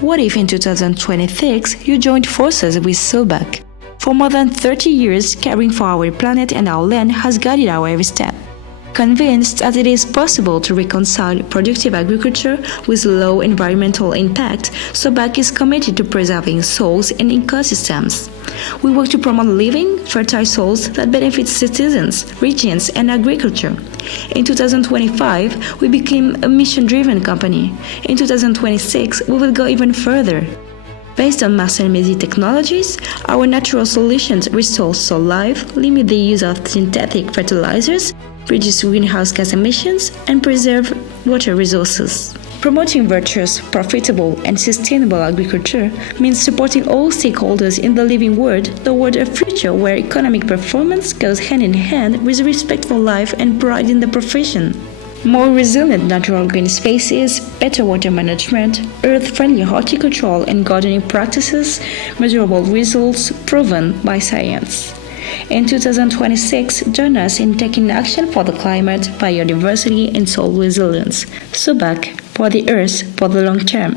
What if in 2026 you joined forces with SOBAC? For more than 30 years, caring for our planet and our land has guided our every step. Convinced that it is possible to reconcile productive agriculture with low environmental impact, SOBAC is committed to preserving soils and ecosystems. We work to promote living, fertile soils that benefit citizens, regions, and agriculture. In 2025, we became a mission-driven company. In 2026, we will go even further. Based on Marcel MEZY Technologies, our natural solutions restore soil life, limit the use of synthetic fertilizers, reduce greenhouse gas emissions, and preserve water resources. Promoting virtuous, profitable, and sustainable agriculture means supporting all stakeholders in the living world toward a future where economic performance goes hand in hand with respect for life and pride in the profession. More resilient natural green spaces, better water management, earth-friendly horticultural and gardening practices, measurable results proven by science. In 2026, join us in taking action for the climate, biodiversity, and soil resilience. SOBAC, for the earth, for the long term.